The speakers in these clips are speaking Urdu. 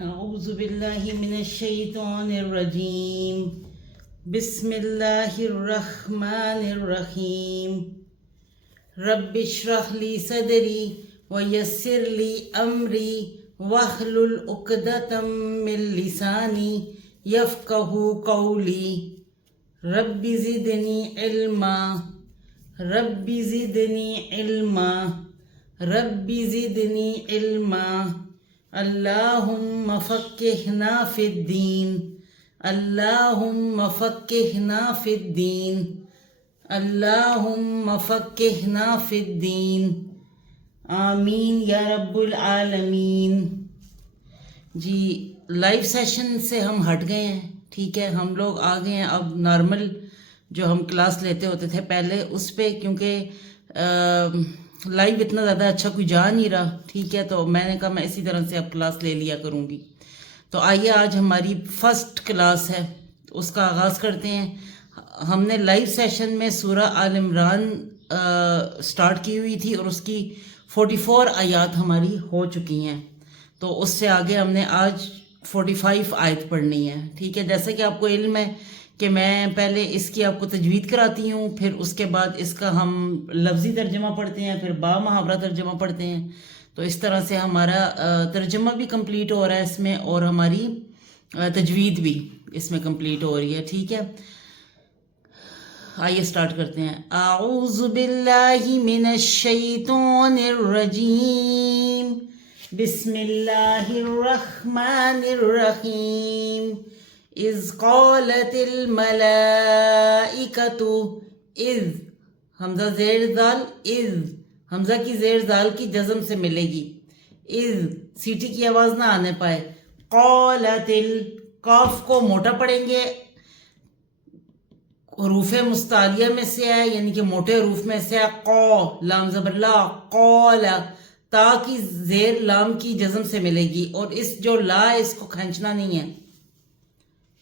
أعوذ بالله من الشيطان الرجيم. بسم الله الرحمن الرحيم. رب اشرح لي صدري ويسر لي أمري واحلل عقدة من لساني يفقهوا قولي. رب زدني علما رب زدني علما رب زدني علما. اللهم فقهنا في الدين اللهم فقهنا في الدين اللهم فقهنا في الدين. آمین یا رب العالمین. جی لائیو سیشن سے ہم ہٹ گئے ہیں، ٹھیک ہے، ہم لوگ آ گئے ہیں اب نارمل جو ہم کلاس لیتے ہوتے تھے پہلے اس پہ، کیونکہ لائیو اتنا زیادہ اچھا کوئی جا نہیں رہا، ٹھیک ہے، تو میں نے کہا میں اسی طرح سے اب کلاس لے لیا کروں گی. تو آئیے آج ہماری فرسٹ کلاس ہے، اس کا آغاز کرتے ہیں. ہم نے لائیو سیشن میں سورہ آل عمران سٹارٹ کی ہوئی تھی اور اس کی 44 آیات ہماری ہو چکی ہیں، تو اس سے آگے ہم نے آج 45 آیت پڑھنی ہے، ٹھیک ہے. جیسا کہ آپ کو علم ہے کہ میں پہلے اس کی آپ کو تجوید کراتی ہوں، پھر اس کے بعد اس کا ہم لفظی ترجمہ پڑھتے ہیں، پھر با محاورہ ترجمہ پڑھتے ہیں. تو اس طرح سے ہمارا ترجمہ بھی کمپلیٹ ہو رہا ہے اس میں، اور ہماری تجوید بھی اس میں کمپلیٹ ہو رہی ہے، ٹھیک ہے. آئیے سٹارٹ کرتے ہیں. اعوذ باللہ من الشیطان الرجیم. بسم اللہ الرحمن الرحیم. اذ قالت الملائکۃ، اذ حمزہ زیر زال، اذ حمزہ کی زیر زال کی جزم سے ملے گی، اذ سیٹی کی آواز نہ آنے پائے. قالت کاف کو موٹا پڑھیں گے، حروف مستعلیہ میں سے ہے، یعنی کہ موٹے حروف میں سے ہے. قو لام زبر لا، قال تا کی زیر لام کی جزم سے ملے گی، اور اس جو لا ہے اس کو کھینچنا نہیں ہے،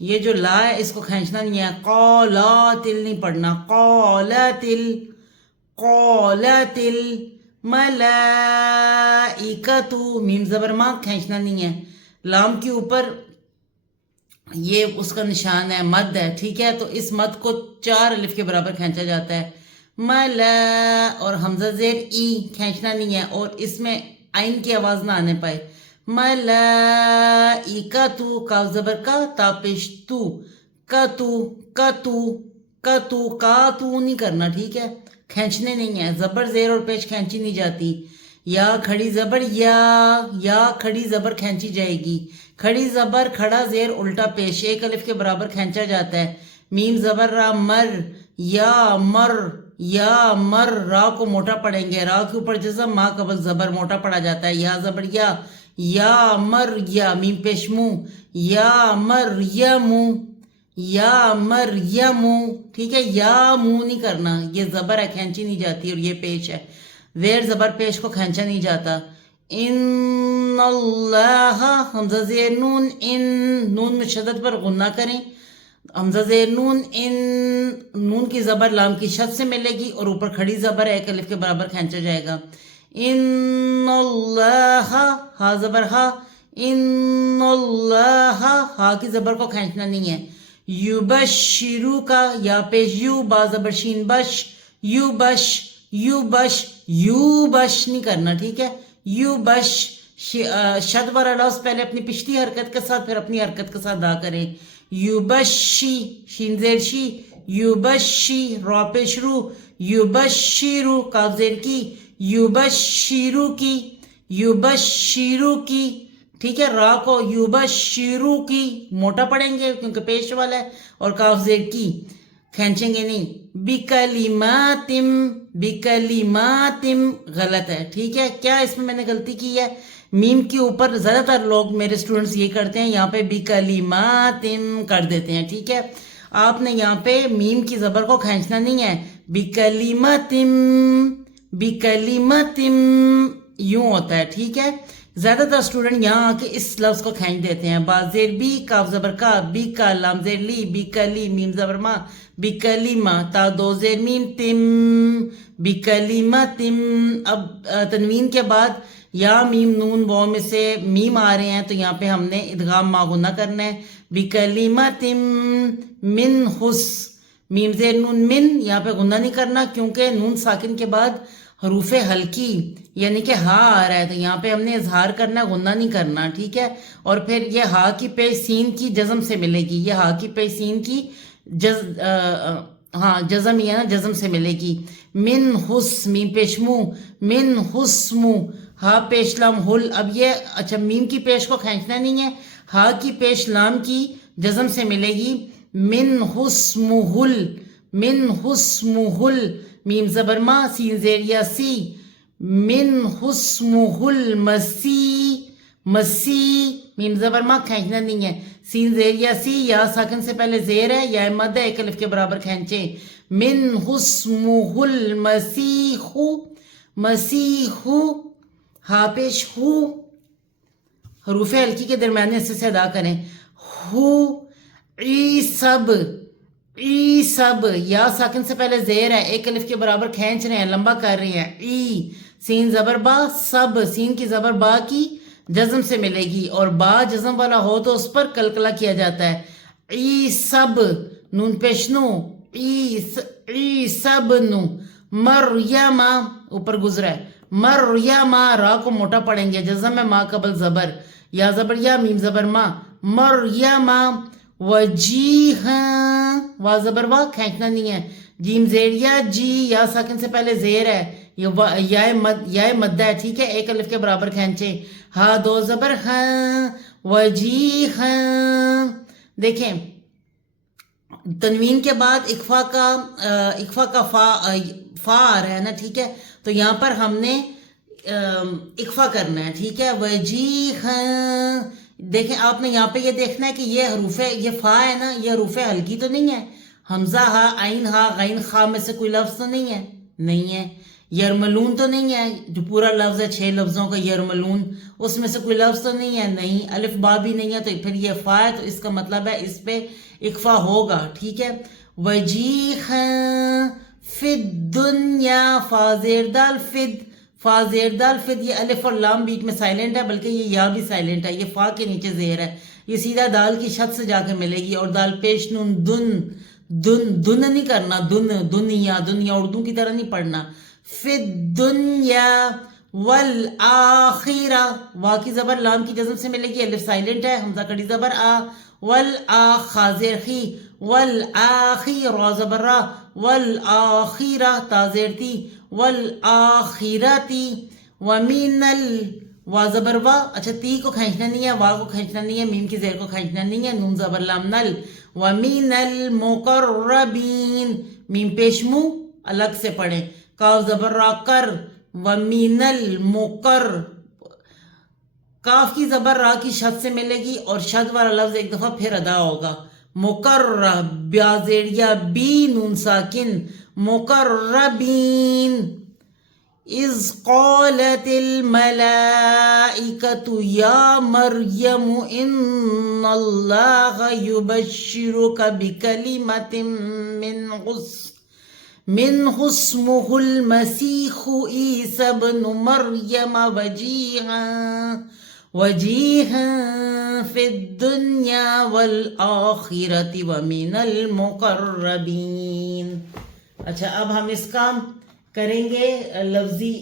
یہ جو لا ہے اس کو کھینچنا نہیں ہے. قالاتل نہیں پڑھنا، قالاتل قالاتل ملائکۃ میم زبر ما کھینچنا نہیں ہے، لام کے اوپر یہ اس کا نشان ہے، مد ہے، ٹھیک ہے. تو اس مد کو 4 الف کے برابر کھینچا جاتا ہے. ملا اور حمزہ زیر ای کھینچنا نہیں ہے، اور اس میں عین کی آواز نہ آنے پائے. ملائکۃ کاف زبر کا تا پیش تو، کتو کتو کتو کا تو نہیں کرنا، ٹھیک ہے، کھینچنے نہیں ہے. زبر زیر اور پیش کھینچی نہیں جاتی. یا کھڑی زبر یا کھڑی زبر کھینچی جائے گی. کھڑی زبر کھڑا زیر الٹا پیش 1 الف کے برابر کھینچا جاتا ہے. میم زبر را مر یا مر را کو موٹا پڑھیں گے، را کے اوپر جزم، ما قبل زبر موٹا پڑھا جاتا ہے. یا زبر یا مر یا میم پیش مو، یا مر ٹھیک ہے. یا منہ نہیں کرنا، یہ زبر ہے کھینچی نہیں جاتی، اور یہ پیش ہے، زیر زبر پیش کو کھینچا نہیں جاتا. ان اللہ حمزہ زیر نون، ان نون میں شدت پر غنہ کریں. حمزہ زیر نون، ان نون کی زبر لام کی شد سے ملے گی، اور اوپر کھڑی زبر 1 الف کے برابر کھینچا جائے گا. ان اللہ ہا زبر ہا، ان اللہ ہا کی زبر کو کھینچنا نہیں ہے. یبشرو کا یا پیش یو، با زبر شین بش، یو بش نہیں کرنا، ٹھیک ہے. یو بش شد والا لفظ پہلے اپنی پچھلی حرکت کے ساتھ پھر اپنی حرکت کے ساتھ ادا کریں. یبشی شین زیر شی، یبشی را پیش رو، یبشرو کاف زیر کی، یبشرو کی ٹھیک ہے. را کو یبشرو کی موٹا پڑھیں گے کیونکہ پیش والا ہے، اور کاف زیر کی کھینچیں گے نہیں. بکلماتم غلط ہے، ٹھیک ہے. کیا اس میں نے غلطی کی ہے؟ میم کے اوپر زیادہ تر لوگ میرے اسٹوڈنٹس یہ کرتے ہیں، یہاں پہ بکلماتم کر دیتے ہیں، ٹھیک ہے. آپ نے یہاں پہ میم کی زبر کو کھینچنا نہیں ہے. بکلماتم یوں ہوتا ہے، ٹھیک ہے. زیادہ تر اسٹوڈنٹ یہاں آ کے اس لفظ کو کھینچ دیتے ہیں. با زیر بی، کاف زبر کا، بی کا لام زیر لی، بی کلی میم زبر ما، بی کلیما تا 2 زیر میم تم، بی کلیما تم. اب تنوین کے بعد یا میم نون واو میں سے میم آ رہے ہیں تو یہاں پہ ہم نے ادغام ما غنہ کرنا ہے. بکلمت من حس، میم زیر نون من، یہاں پہ غنہ نہیں کرنا کیونکہ نون ساکن کے بعد حروف ہلکی یعنی کہ ہا آ رہا ہے، تو یہاں پہ ہم نے اظہار کرنا ہے، غنہ نہیں کرنا. ٹھیک ہے. اور پھر یہ ہا کی پیش سین کی جزم سے ملے گی، یہ ہا کی پیش سین کی جزم ہی ہے نا، جزم سے ملے گی. من حس، میم پیش منہ، من حسم، ہا پیش لام ہل. اب یہ اچھا میم کی پیش کو کھینچنا نہیں ہے، ہا کی پیش لام کی جزم سے ملے گی. من حسم ہل، من حسم ہل، میم زبر ما سین زیر یا سی، من حسم ہل مسی، مسی، میم زبر ما کھینچنا نہیں ہے، سین زیر یا سی، یا ساکن سے پہلے زیر ہے، یا مد ہے، ایک الف کے برابر کھینچے. من حسمہ المسیح، مسیح، ہا پیش ہو، حروف ہلکی کے درمیانے حصے سے ادا کریں. ہو، عیسب، عیسب، یا ساکن سے پہلے زیر ہے، ایک الف کے برابر کھینچ رہے ہیں، لمبا کر رہے ہیں. ای، سین زبر با، سب، سین کی زبر با کی جزم سے ملے گی، اور با جزم والا ہو تو اس پر کلکلا کیا جاتا ہے. عیسب، نون پیش نو، عیسب نو، مریم، اوپر گزرا ہے، مریم، را کو موٹا پڑھیں گے، جزم ہے ما قبل زبر، یا زبر یا میم زبر ما، مریم. وجیہا، وا زبر وا کھینچنا نہیں ہے، جیم زیر یا جی، یا ساکن سے پہلے زیر ہے، یا مدہ ہے. ٹھیک ہے. ایک الف کے برابر کھینچے. ہا دو زبر ہاں، وجیہا. دیکھیں تنوین کے بعد اکفا کا فا آ رہا ہے نا. ٹھیک ہے. تو یہاں پر ہم نے اکفا کرنا ہے. ٹھیک ہے. وجیہا. دیکھیں آپ نے یہاں پہ یہ دیکھنا ہے کہ یہ حروف، یہ فا ہے نا، یہ حروف ہلکی تو نہیں ہے. حمزہ ہا، عین ہا، غین خا میں سے کوئی لفظ تو نہیں ہے، نہیں ہے. یرملون تو نہیں ہے جو پورا لفظ ہے 6 لفظوں کا یرملون، اس میں سے کوئی لفظ تو نہیں ہے، نہیں. الف با بھی نہیں ہے، تو پھر یہ فا ہے، تو اس کا مطلب ہے اس پہ اکفا ہوگا. ٹھیک ہے. وجیحا فی الدنیا، فا زیر دال فد، فا زیر دال فد. یہ الف اور لام بیچ میں سائلنٹ ہے، بلکہ یہ یا بھی سائلنٹ ہے، یہ فا کے نیچے زیر ہے، یہ سیدھا دال کی چھت سے جا کے ملے گی. اور دال پیش نون دن، دن نہیں کرنا، دنیا، دنیا اردو کی طرح نہیں پڑھنا. فی الدنیا والآخرہ، وا کی زبر لام کی جزم سے ملے گی، الف سائلنٹ ہے، حمزہ کڑی زبر آ، والآخا زیر خی، والآخی، را زبر را، والآخرہ تا زیر تی، والآخرتی. ومن وا زبر وا، اچھا تی کو کھینچنا نہیں ہے، وا کو کھینچنا نہیں ہے، میم کی زیر کو کھینچنا نہیں ہے، نون زبر لام نل. ومن المقربین، میم پیش منہ الگ سے پڑھیں، کاف زبر را کر، ومن المقر، کاف کی زبر را کی شد سے ملے گی، اور شد والا لفظ ایک دفعہ پھر ادا ہوگا. مقرب، بیا زیر یا بی نون ساکن، مقربین. اذ قالت الملائکۃ یا مریم ان اللہ یبشرک بکلمۃ منہ اسمہ المسیح عیسی ابن مریم وجیہا فی الدنیا والآخرۃ ومن المقربین. اچھا اب ہم اس کا کریں گے لفظی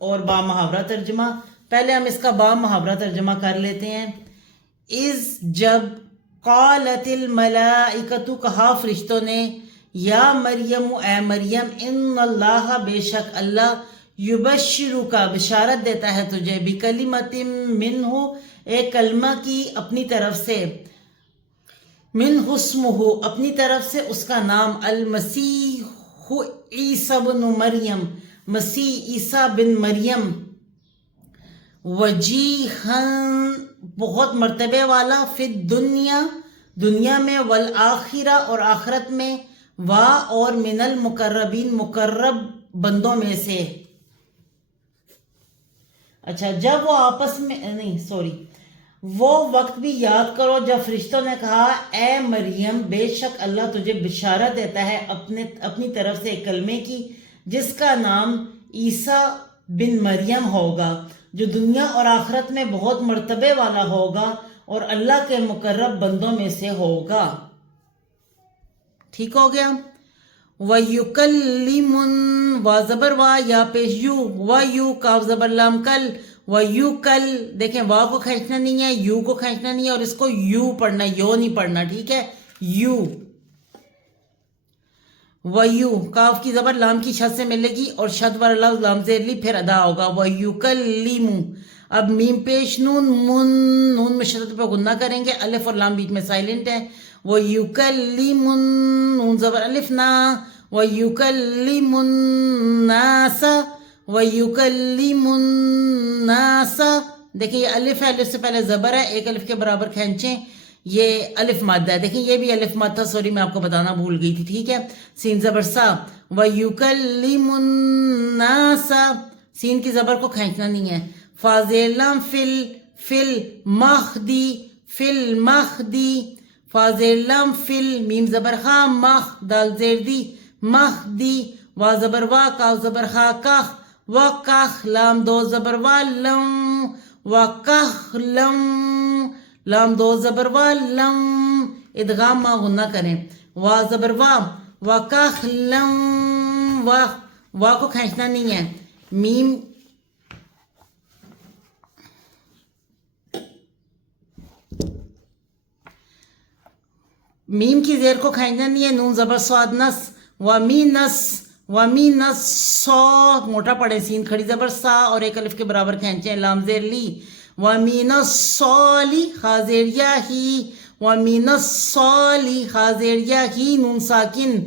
اور با محاورہ ترجمہ. پہلے ہم اس کا با محاورہ ترجمہ کر لیتے ہیں. اذ جب، قالت الملائکۃ کہا فرشتوں نے، یا مریم اے مریم، ان اللہ بے شک اللہ، یبشرک بشارت دیتا ہے تجھے، بکلمۃ منہ ایک کلمہ کی اپنی طرف سے، منہ اسمہ اپنی طرف سے اس کا نام، المسیح عیسی بن مریم، مسیح عیسیٰ بن مریم، وجیہا بہت مرتبے والا، فی الدنیا دنیا میں، والآخرہ اور آخرت میں، وا اور من المقربین مقرب بندوں میں سے. اچھا جب وہ آپس میں وہ وقت بھی یاد کرو جب فرشتوں نے کہا، اے مریم بے شک اللہ تجھے بشارت دیتا ہے اپنی طرف سے ایک کلمے کی جس کا نام عیسیٰ بن مریم ہوگا جو دنیا اور آخرت میں بہت مرتبے والا ہوگا اور اللہ کے مقرب بندوں میں سے ہوگا. ٹھیک ہو گیا. وَيُكَلِّمُن وا زبر وا یا پیش یو وَيُ کاف زبر لام کل وَيُكَل دیکھیں وا کو کھینچنا نہیں ہے یو کو کھینچنا نہیں ہے اور اس کو یو پڑھنا ہے یو نہیں پڑھنا. ٹھیک ہے یو. وَيُ کاف کی زبر لام کی شد سے ملے گی اور شد والا لفظ لام زیر لی پھر ادا ہوگا. وَيُكَلِّمُ اب میم پیش نون نون میں شدت پہ غنہ کریں گے الف اور لام بیچ میں سائلنٹ ہے. وَيُكَلِّمُ نون زبر الف نا وَيُكَلِّمُ النَّاسَ وَيُكَلِّمُ النَّاسَ دیکھیں یہ الف ہے الف سے پہلے زبر ہے ایک الف کے برابر کھینچیں یہ الف مادہ ہے. دیکھیں یہ بھی الف مادہ تھا سوری میں آپ کو بتانا بھول گئی تھی. ٹھیک ہے سین زبر سا وَيُكَلِّمُ النَّاسَ سین کی زبر کو کھینچنا نہیں ہے. فازیلم فل مخدی فل مخدی فازیلم فل میم زبر خا مخ دال زیر دی مخدی وا زبر وا کاف زبر خا کخ وکخ لام دو زبر وا لم وکخ لم لام دو زبر وا لم ادغام ما غنہ کریں. وا زبر وا وکخ لم وا کو کھینچنا نہیں ہے. میم کی زیر کو کھینچنا نہیں ہے. نون زبر سواد نس ومی نس سو موٹا پڑھیں سین کھڑی زبر سا اور ایک الف کے برابر کھینچیں لام زیر لی. ومین الصالی خازیر یا ہی ومین الصالی خازیر یا ہی نون ساکن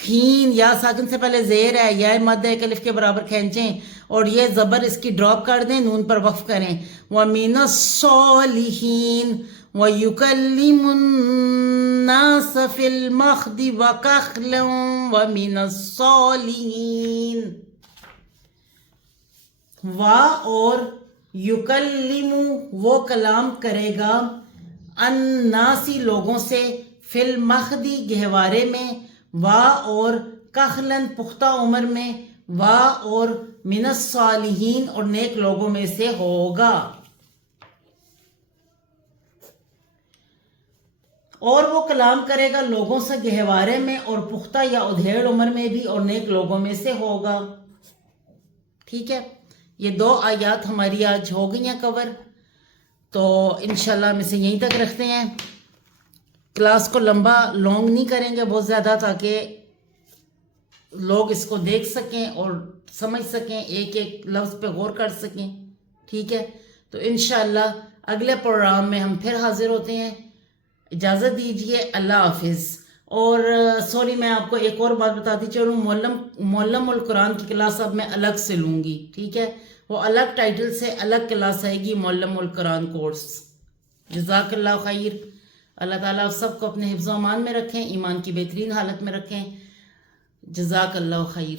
خین یا ساکن سے پہلے زیر ہے یا مد ایک الف کے برابر کھینچیں اور یہ زبر اس کی ڈراپ کر دیں نون پر وقف کریں. ومین الصالحین وَيُكَلِّمُ النَّاسَ فِي الْمَخْدِ وَكَخْلًا وَمِنَ الصَّالِحِينَ. وا اور یکلم وہ کلام کرے گا الناسی لوگوں سے فی المخدی گہوارے میں وا اور کخلن پختہ عمر میں وا اور من الصالحین اور نیک لوگوں میں سے ہوگا. اور وہ کلام کرے گا لوگوں سے گہوارے میں اور پختہ یا ادھیڑ عمر میں بھی اور نیک لوگوں میں سے ہوگا. ٹھیک ہے یہ 2 آیات ہماری آج ہو گئی ہیں کور. تو انشاءاللہ ہم اسے یہیں تک رکھتے ہیں. کلاس کو لانگ نہیں کریں گے بہت زیادہ تاکہ لوگ اس کو دیکھ سکیں اور سمجھ سکیں ایک ایک لفظ پہ غور کر سکیں. ٹھیک ہے تو انشاءاللہ اگلے پروگرام میں ہم پھر حاضر ہوتے ہیں. اجازت دیجیے اللہ حافظ. اور سوری میں آپ کو ایک اور بات بتاتی چلوں معلم القرآن کی کلاس اب میں الگ سے لوں گی. ٹھیک ہے وہ الگ ٹائٹل سے الگ کلاس آئے گی معلم القرآن کورس. جزاک اللہ خیر. اللہ تعالیٰ آپ سب کو اپنے حفظ و امان میں رکھیں ایمان کی بہترین حالت میں رکھیں. جزاک اللہ خیر.